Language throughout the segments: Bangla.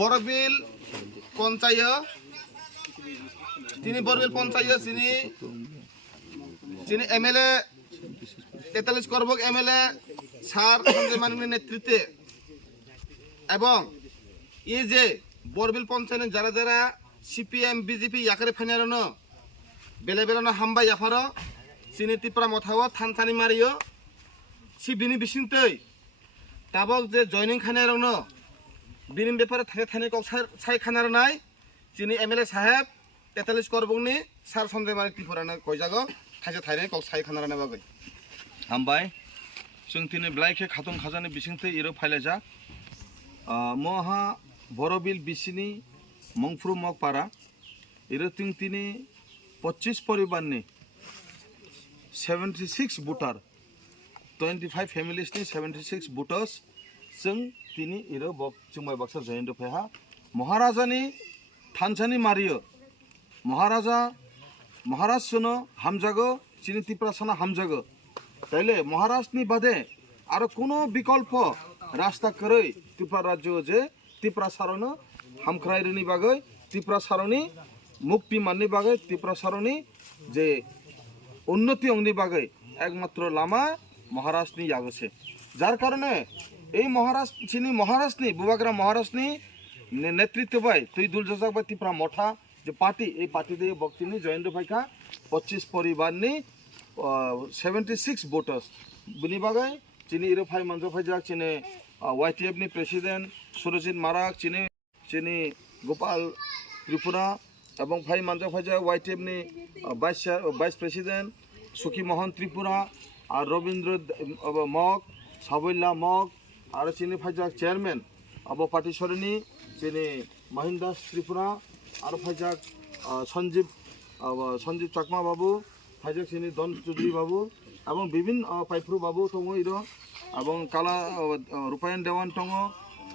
বড়বিল পঞ্চায়েত বড়বিল পঞ্চায়েত তিনি এমএলএ 43 করবক এমএলএ স্যার সঞ্জয় মানিকের নেতৃত্বে এবং এই যে বড়বিল পঞ্চায়েত যারা যারা সিপিএম বিজেপি ইয়াকারে ফাইনারনো বেলে বেলানো হামবা ইয়াফারো চিনি টিপ্রা মথাও থানথানি মারিও সি বিনি বিসিংতৈ তাবক যে জয়নিং খানারনো বিনি ব্যাপারে থাকে থানি কক সাই খানার নাই চিনি এমএলএ সাহেব 43 করবকনি স্যার সঞ্জয় মানিক ত্রিপুরাनो কইजागो थाइसे थाइनै কক साइ खानारानो बागै हामबाय जों दिनै ब्लाइखे खाथन खाजानि बिसिंथै इरो फाइलायजा महा बरबिल बिसिनि मंफ्रु मगपारा इरो तिनि 25 परिबारनि 76 भोटार 25 फैमिलीसनि 76 भोटार्स जों तिनि इरो जुमाय बाक्सा जयेंद्र फेहा महाराजानि थानसानि मारियो महाराज सुनो हामजागो चिनि टिप्रासाना हामजागो ताइले महाराजनि बादे आरो कोनो विकल्प रास्ता करै त्रिपुरा राज्य जे त्रिपुरा सारनो हामख्रायरिनि बागै त्रिपुरा सारनि मुक्ति माननि बागै त्रिपुरा सारनि जे उन्नति अंगनि बागै एकमात्र लामा महाराजनि यागोसे जार कारणे এই महाराजनि बुबाग्रा महाराजनि नेतृत्व बाय तुई दुलजाजाक बाय त्रिपुरा मठा যে পার্টি এই পার্টি দিয়ে বক্তিনি জয়েন্দ্র ভাইকা 25 পরিবারনি 76 ভোটার্স বিনি বাগাই চিনি ইরো ফাই মঞ্জ ফাইজাক চিনি ওয়াইটিএফ नि প্রেসিডেন্ট সুরজিৎ মারাক চিনি গোপাল ত্রিপুরা এবং ফাই মঞ্জ ফাইজাক ওয়াইটিএফ नि ভাইস প্রেসিডেন্ট সুখী মোহন ত্রিপুরা আর রবীন্দ্র মগ সাবৈলা মগ আর চিনি ফাইজাক চেয়ারম্যান আব পার্টি সরনি চিনি মহিন্দাস ত্রিপুরা और फाइजाक सञ्जीव चाकमा बाबू फाइजाक चिनी दन चौधरी बाबू एवं विभिन्न पाइफ्रु बाबू दङ इरो एवं काला रूपायन देवान दङ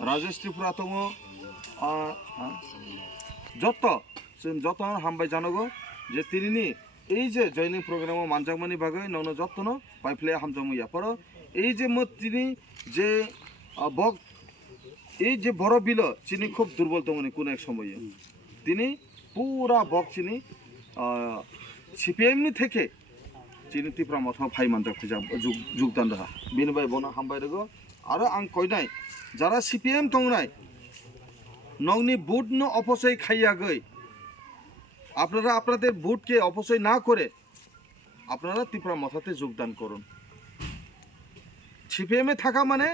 राजेश त्रिपुरा दङ जत हामबाय जानांगौ जे तिनि এই যে জয়নিং প্রোগ্রামে মানজাকমানি বাগै नौनो जत्तनो पाइफ्ले हामजामु यापर এই যে তিনি যে বক এই যে বড় বিল চিনি খুব দুর্বল দङनि কোন এক সময়ে তিনি পুরা বক চিনি সিপিএম থেকে চিনি ত্রিপুরা মঠা ফাই মানজাक फैजा যোগদান रहा बिनिबाय बना हामबाय रगो आरो आं कयनाय যারা সিপিএম दंनाय नौनि भोट न अपचय खाइयागै আপনারা আপনাদের ভোটকে অপচয় না করে আপনারা ত্রিপুরা মঠাতে যোগদান করুন সিপিএম এ থাকা মানে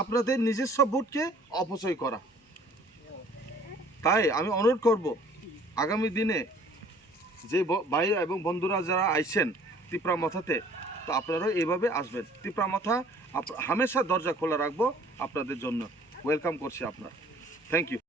আপনাদের নিজস্ব ভোটকে অপচয় করা তাই আমি অনুরোধ করব আগামী দিনে যে ভাই এবং বন্ধুরা যারা আইছেন ত্রিপুরা মঠাতে তো আপনারা এইভাবে আসবেন ত্রিপুরা মঠা হামেশা দরজা খোলা রাখবো আপনাদের জন্য ওয়েলকাম করছি আপনারা থ্যাংক ইউ